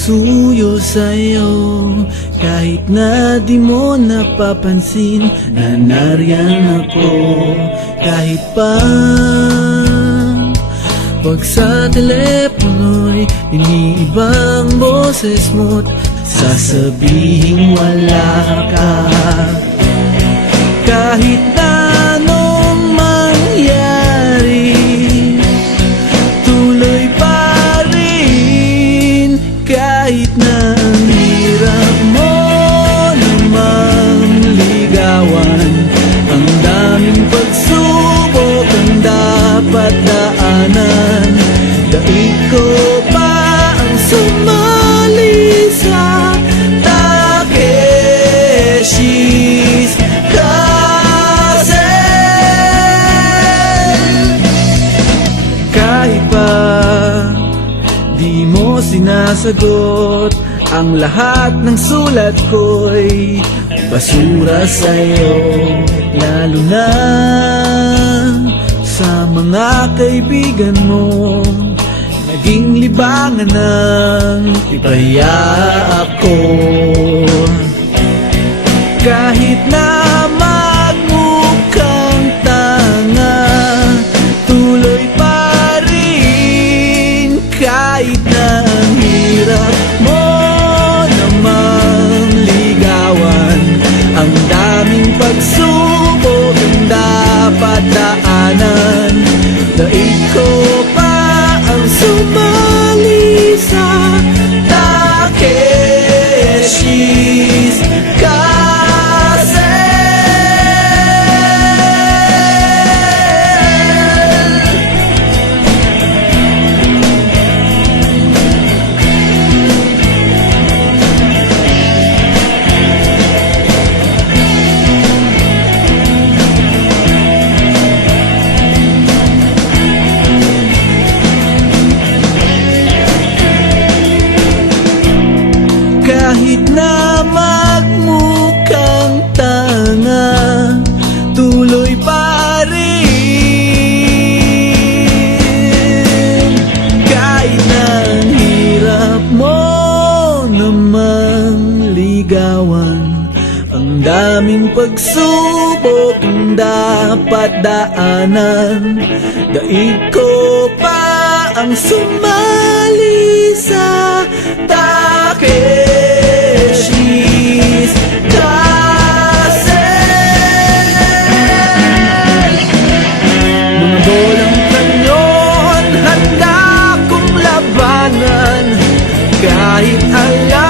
magsuyo sa'yo. Kahit na di mo napapansin na nariyan ako. Kahit pa pag sa telepono'y iniibang boses mo't sasabihing wala ka. Kahit na anong mangyari, tuloy pa rin. Kahit na ang hirap mo namang ligawan, ang daming pagsubok ang dapat daanan. Daig ko pa ang sumali sa Takeshi's Castle. Kahit pa di mo sinasagot, ang lahat ng sulat ko'y basura sa'yo. Lalo na sa mga kaibigan mo, naging libangan ng ibaya ako. Kahit na magmukhang tanga, tuloy pa rin. Kahit na ang hirap mo namang ligawan, ang daming pagsubok ang dapat daanan. Daig ko pa ang sumali sa Takeshi's Castle. Kahit na magmukhang tanga, tuloy pa rin. Kahit na ang hirap mo namang ligawan, ang daming pagsubok ang dapat daanan. Daig ko pa ang sumali sa Takeshi's Castle. Mga bolang kanyon handa kong labanan, kahit alam